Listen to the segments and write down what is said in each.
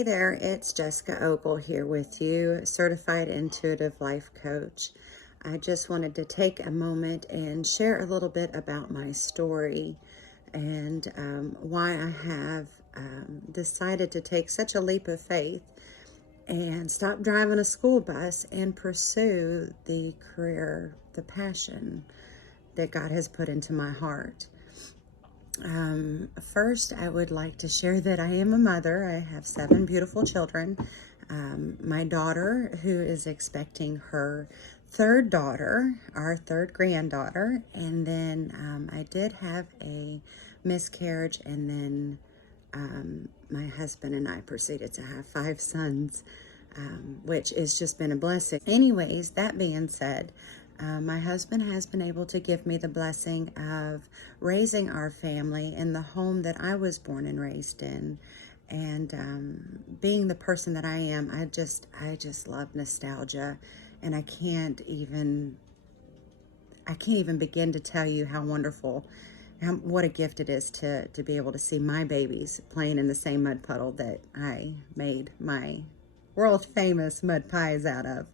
Hey there, it's Jessica Ogle here with you, Certified Intuitive Life Coach. I just wanted to take a moment and share a little bit about my story and why I have decided to take such a leap of faith and stop driving a school bus and pursue the career, the passion that God has put into my heart. First, I would like to share that I am a mother. I have 7 beautiful children. My daughter, who is expecting her third daughter, our third granddaughter, and then I did have a miscarriage, and then my husband and I proceeded to have 5 sons, which has just been a blessing. Anyways, that being said, my husband has been able to give me the blessing of raising our family in the home that I was born and raised in. And being the person that I am, I just love nostalgia, and I can't even begin to tell you how wonderful, what a gift it is to be able to see my babies playing in the same mud puddle that I made my world famous mud pies out of.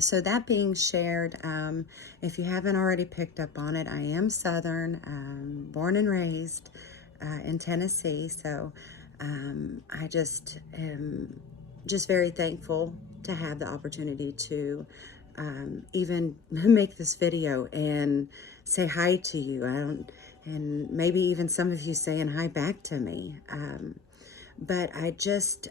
So that being shared, if you haven't already picked up on it, I am Southern, born and raised in Tennessee. So I just am just very thankful to have the opportunity to even make this video and say hi to you. And maybe even some of you saying hi back to me. But I just,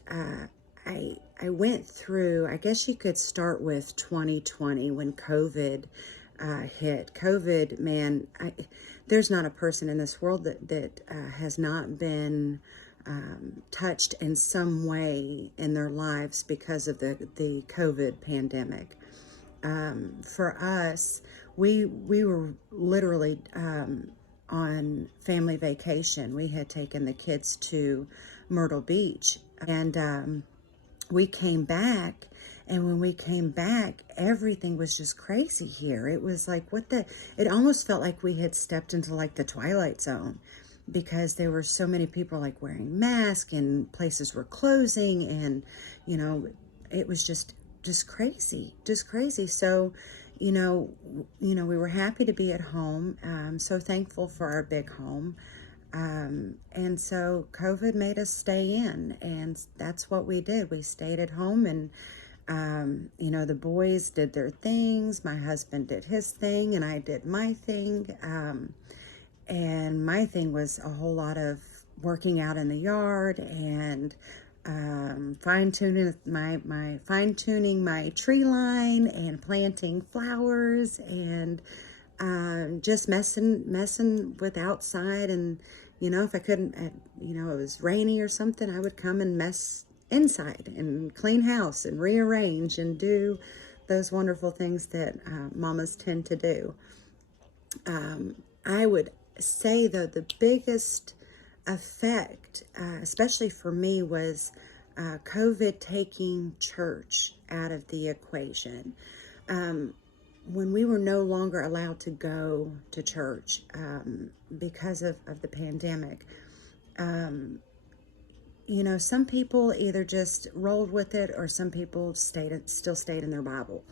I went through, I guess you could start with 2020 when COVID hit. COVID, man, there's not a person in this world that has not been touched in some way in their lives because of the COVID pandemic. For us, we were literally on family vacation. We had taken the kids to Myrtle Beach, and we came back, and when we came back, everything was just crazy here. It was like, it almost felt like we had stepped into like the Twilight Zone, because there were so many people like wearing masks, and places were closing, and it was just crazy, So, we were happy to be at home. So thankful for our big home. And so COVID made us stay in, and that's what we did. We stayed at home, and the boys did their things. My husband did his thing, and I did my thing. And my thing was a whole lot of working out in the yard and fine-tuning my tree line and planting flowers, and just messing with outside. And if I couldn't, it was rainy or something, I would come and mess inside and clean house and rearrange and do those wonderful things that mamas tend to do. I would say, though, the biggest effect, especially for me, was COVID taking church out of the equation. When we were no longer allowed to go to church because of the pandemic, some people either just rolled with it, or some people still stayed in their Bible.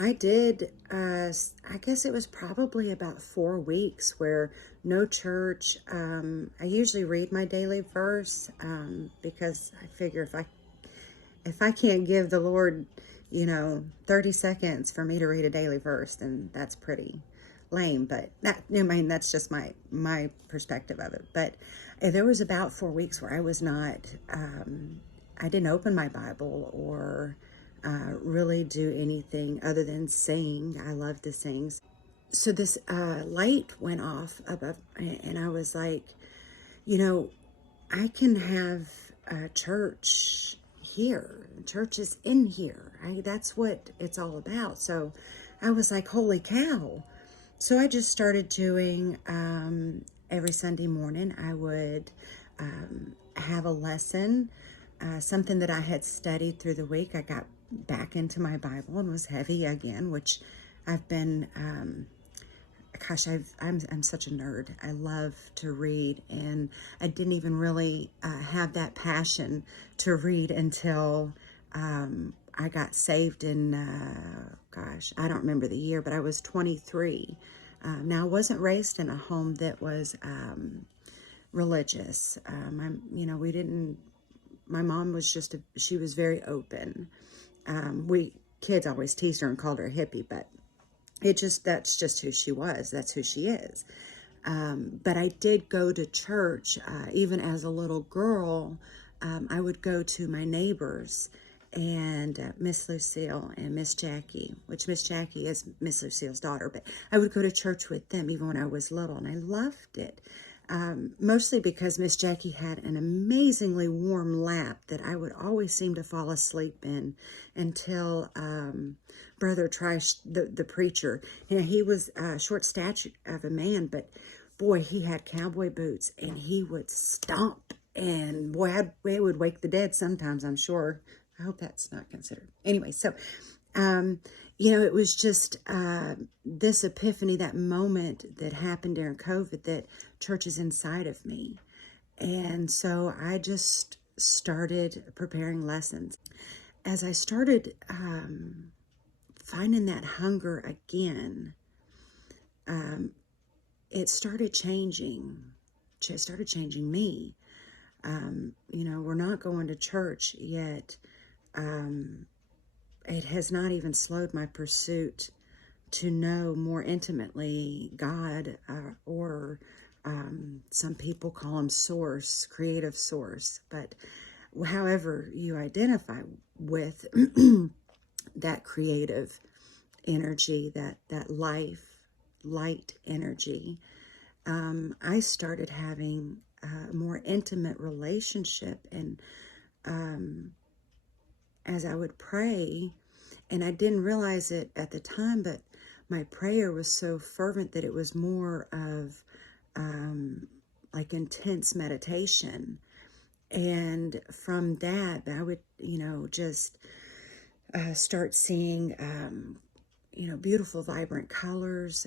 I did, I guess it was probably about 4 weeks where no church. I usually read my daily verse because I figure if I can't give the Lord, 30 seconds for me to read a daily verse, then that's pretty lame. But that's just my perspective of it. But there was about 4 weeks where I was not, I didn't open my Bible or really do anything other than sing. I love to sing. So this light went off above, and I was like, I can have church here. Church is in here. That's what it's all about. So I was like, holy cow. So I just started doing, every Sunday morning, I would have a lesson, something that I had studied through the week. I got back into my Bible and was heavy again, which I've been gosh, I'm such a nerd. I love to read, and I didn't even really have that passion to read until I got saved in, gosh, I don't remember the year, but I was 23. Now, I wasn't raised in a home that was religious. We didn't, my mom was she was very open. We kids always teased her and called her a hippie, but that's just who she was. That's who she is. But I did go to church, even as a little girl. I would go to my neighbors and Miss Lucille and Miss Jackie, which Miss Jackie is Miss Lucille's daughter, but I would go to church with them even when I was little, and I loved it. Mostly because Miss Jackie had an amazingly warm lap that I would always seem to fall asleep in until Brother Trish, the preacher. He was a short stature of a man, but boy, he had cowboy boots, and he would stomp, and boy, it would wake the dead sometimes, I'm sure. I hope that's not considered. Anyway, so it was just this epiphany, that moment that happened during COVID, that church is inside of me. And so I just started preparing lessons. As I started finding that hunger again, it started changing. It started changing me. We're not going to church yet. It has not even slowed my pursuit to know more intimately God, or some people call him source, creative source. But however you identify with that creative energy, that light energy, I started having a more intimate relationship. And as I would pray, and I didn't realize it at the time, but my prayer was so fervent that it was more of like intense meditation. And from that, I would, just start seeing, beautiful, vibrant colors,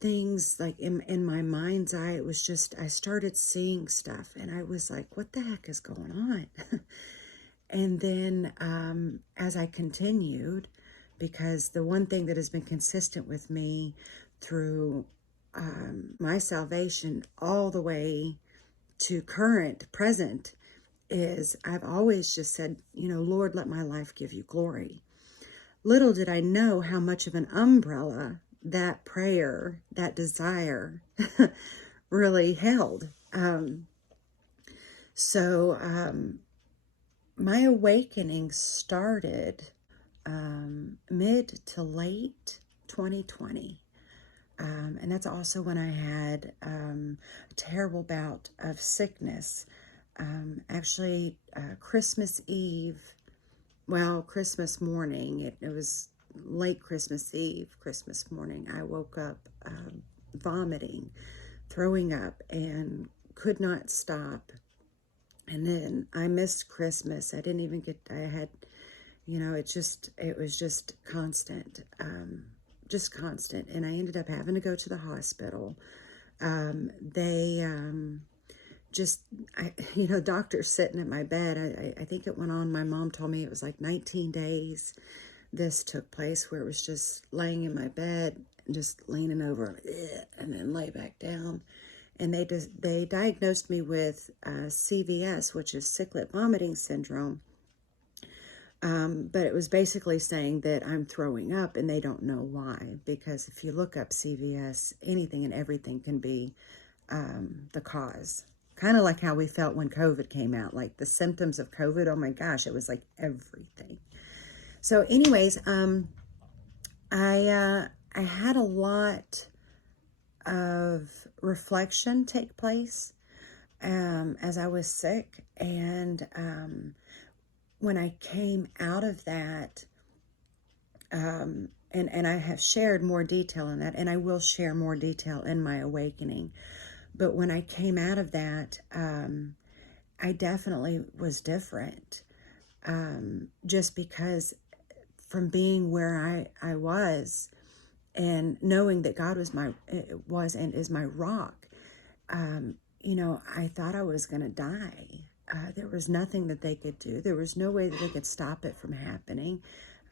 things like in my mind's eye. It was just, I started seeing stuff, and I was like, what the heck is going on? And then as I continued, because the one thing that has been consistent with me through my salvation all the way to present, is I've always just said, Lord, let my life give you glory. Little did I know how much of an umbrella that prayer, that desire really held. My awakening started mid to late 2020. And that's also when I had a terrible bout of sickness. Actually, Christmas morning, it was late Christmas Eve, Christmas morning, I woke up vomiting, throwing up, and could not stop. And then I missed Christmas. I didn't even get, I had, it was just constant. And I ended up having to go to the hospital. Doctors sitting at my bed. I think it went on, my mom told me it was like 19 days this took place, where it was just laying in my bed, just leaning over, and then lay back down. And they diagnosed me with CVS, which is cyclic vomiting syndrome. But it was basically saying that I'm throwing up, and they don't know why. Because if you look up CVS, anything and everything can be the cause. Kind of like how we felt when COVID came out, like the symptoms of COVID. Oh my gosh, it was like everything. So anyways, I had a lot of reflection take place as I was sick. And when I came out of that, and I have shared more detail in that, and I will share more detail in my awakening. But when I came out of that, I definitely was different. Just because from being where I was and knowing that God was and is my rock, I thought I was going to die. There was nothing that they could do. There was no way that they could stop it from happening.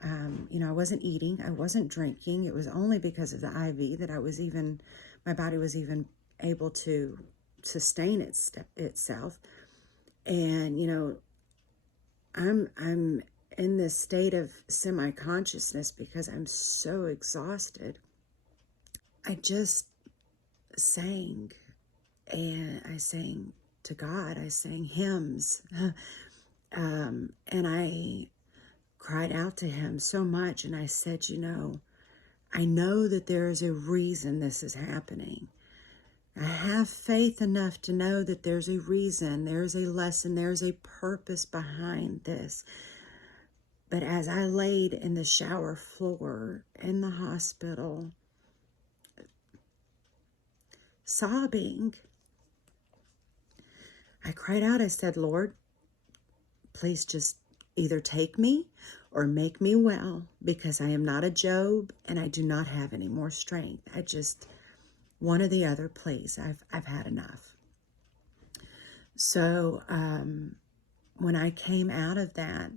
I wasn't eating, I wasn't drinking. It was only because of the IV that my body was even able to sustain itself. And, I'm in this state of semi-consciousness because I'm so exhausted. I just sang, and I sang to God. I sang hymns, and I cried out to him so much, and I said, I know that there is a reason this is happening. I have faith enough to know that there's a reason, there's a lesson, there's a purpose behind this. But as I laid in the shower floor in the hospital, sobbing, I cried out. I said, Lord, please just either take me or make me well, because I am not a Job and I do not have any more strength. One or the other, please. I've had enough. So when I came out of that,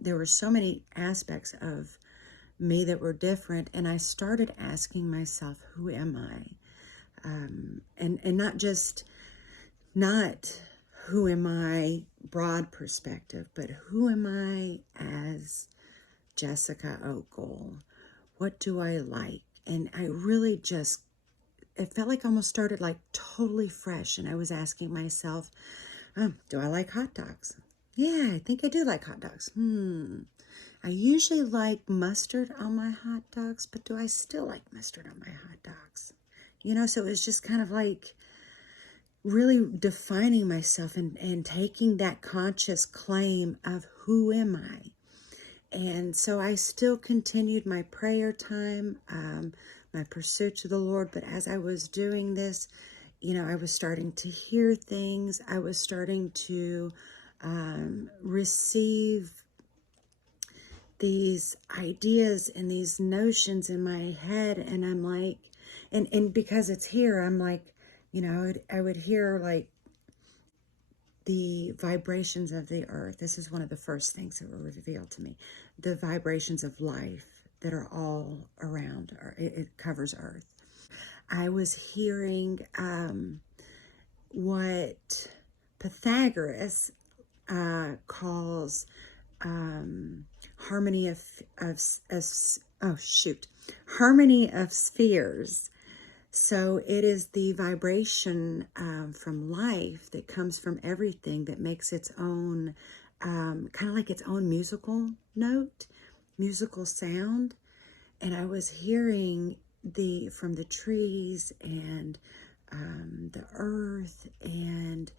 there were so many aspects of me that were different, and I started asking myself, who am I? And not who am I broad perspective, but who am I as Jessica Ogle? What do I like? And I really it felt like I almost started like totally fresh. And I was asking myself, do I like hot dogs? Yeah, I think I do like hot dogs. I usually like mustard on my hot dogs, but do I still like mustard on my hot dogs? So it was just kind of like really defining myself and taking that conscious claim of who am I? And so I still continued my prayer time, my pursuit to the Lord. But as I was doing this, I was starting to hear things. I was starting to receive these ideas and these notions in my head. And I'm like, and because it's here, I'm like, I would hear like the vibrations of the earth. This is one of the first things that were revealed to me. The vibrations of life that are all around, or it covers earth. I was hearing what Pythagoras calls harmony harmony of spheres. So it is the vibration from life that comes from everything that makes its own, kind of like its own musical note, musical sound. And I was hearing from the trees and the earth and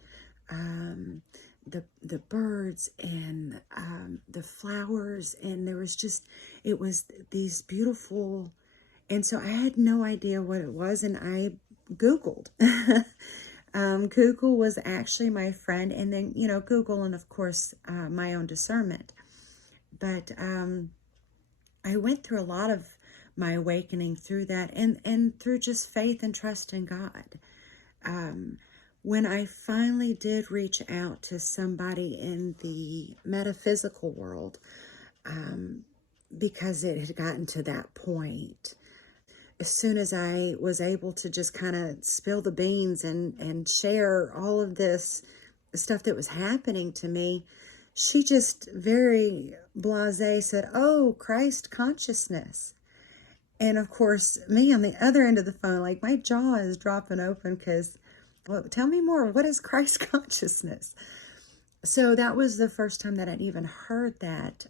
the birds and the flowers. And it was these beautiful. And so I had no idea what it was, and I Googled. Google was actually my friend, and then, Google, and of course, my own discernment. But I went through a lot of my awakening through that, and through just faith and trust in God. When I finally did reach out to somebody in the metaphysical world, because it had gotten to that point, as soon as I was able to just kind of spill the beans and share all of this stuff that was happening to me, she just very blasé said, "Oh, Christ consciousness." And of course, me on the other end of the phone, like my jaw is dropping open because, well, tell me more. What is Christ consciousness? So that was the first time that I'd even heard that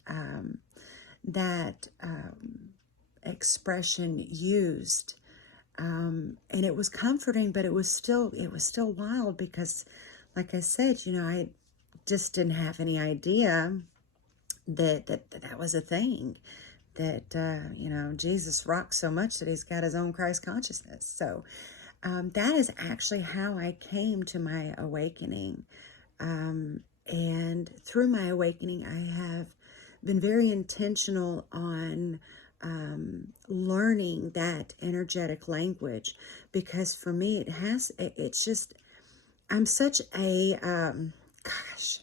expression used, and it was comforting, but it was still wild because, like I said, I just didn't have any idea that was a thing, that Jesus rocks so much that he's got his own Christ consciousness. So that is actually how I came to my awakening, and through my awakening I have been very intentional on learning that energetic language, because for me it's just, I'm such a gosh,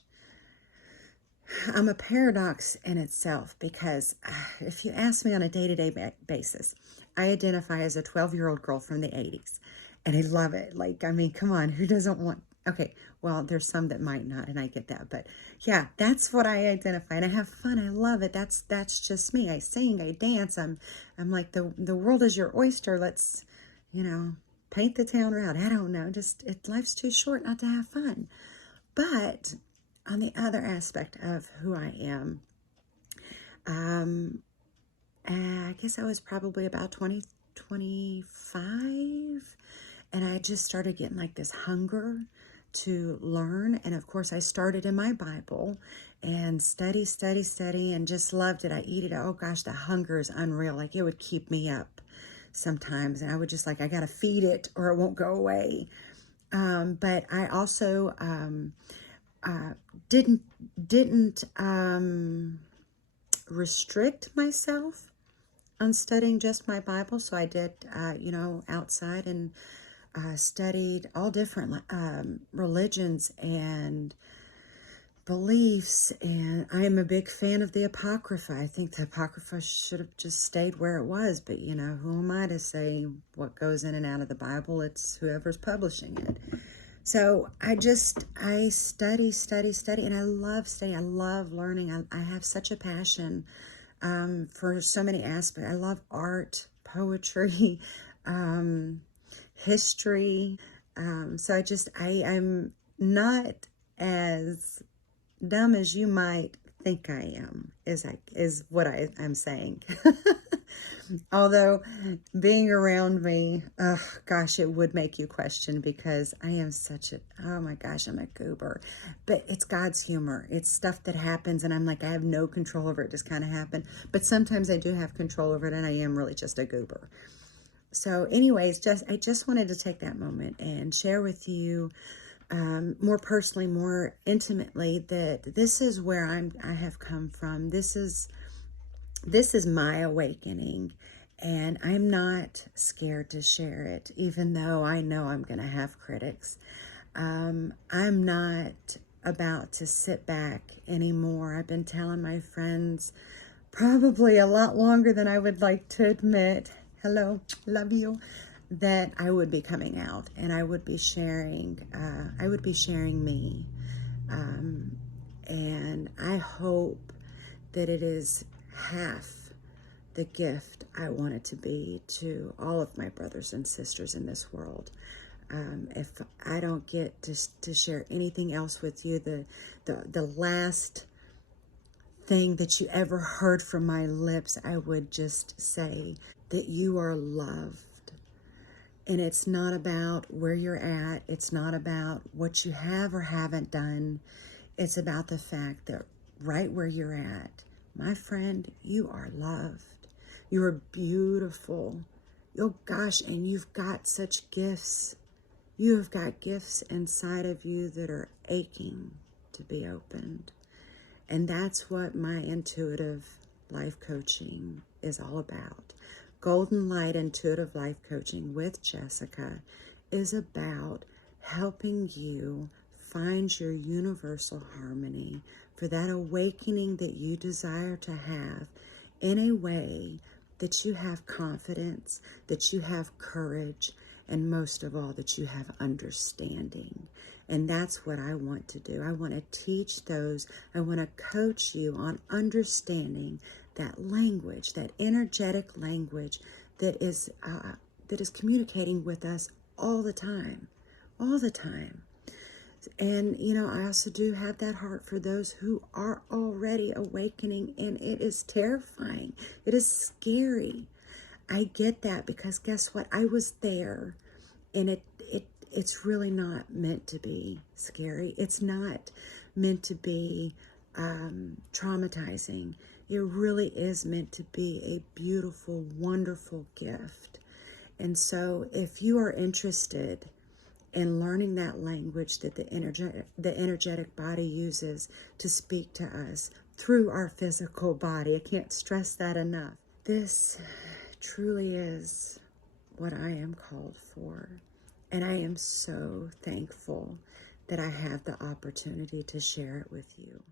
I'm a paradox in itself, because if you ask me on a day-to-day basis, I identify as a 12-year-old girl from the 80s, and I love it. Like, I mean, come on, who doesn't want, okay, well, there's some that might not, and I get that, but yeah, that's what I identify, and I have fun. I love it. That's just me. I sing, I dance. I'm like, the world is your oyster. Let's, you know, paint the town red. I don't know. Just, life's too short not to have fun. But on the other aspect of who I am, um, I guess I was probably about 20, 25, and I just started getting like this hunger to learn. And of course, I started in my Bible and study, and just loved it. I eat it. Oh gosh, the hunger is unreal. Like, it would keep me up sometimes, and I would just like, I got to feed it or it won't go away. But I also didn't restrict myself on studying just my Bible. So I did, you know, outside, and studied all different religions and beliefs. And I am a big fan of the Apocrypha. I think the Apocrypha should have just stayed where it was. But, you know, who am I to say what goes in and out of the Bible? It's whoever's publishing it. So I study, and I love studying. I love learning. I have such a passion for so many aspects. I love art, poetry, history. So I'm not as dumb as you might think I am, is what I'm saying. Although being around me, oh gosh, it would make you question, because I am oh my gosh, I'm a goober. But it's God's humor. It's stuff that happens, and I'm like, I have no control over it. It just kind of happened. But sometimes I do have control over it, and I am really just a goober. So anyways, I just wanted to take that moment and share with you more personally, more intimately, that this is where I have come from. This is my awakening, and I'm not scared to share it, even though I know I'm going to have critics. I'm not about to sit back anymore. I've been telling my friends probably a lot longer than I would like to admit, hello, love you, that I would be coming out, and I would be sharing me. And I hope that it is half the gift I want it to be to all of my brothers and sisters in this world. If I don't get to share anything else with you, the last thing that you ever heard from my lips, I would just say that you are loved. And it's not about where you're at. It's not about what you have or haven't done. It's about the fact that right where you're at, my friend, you are loved. You are beautiful. Oh gosh, and you've got such gifts. You have got gifts inside of you that are aching to be opened. And that's what my intuitive life coaching is all about. Golden Light Intuitive Life Coaching with Jessica is about helping you find your universal harmony for that awakening that you desire to have, in a way that you have confidence, that you have courage, and most of all, that you have understanding. And that's what I want to do. I want to teach those. I want to coach you on understanding that language, that energetic language that is communicating with us all the time, all the time. And, you know, I also do have that heart for those who are already awakening, and it is terrifying. It is scary. I get that, because guess what? I was there, and it's really not meant to be scary. It's not meant to be traumatizing. It really is meant to be a beautiful, wonderful gift. And so if you are interested in learning that language that the energetic body uses to speak to us through our physical body, I can't stress that enough. This truly is what I am called for. And I am so thankful that I have the opportunity to share it with you.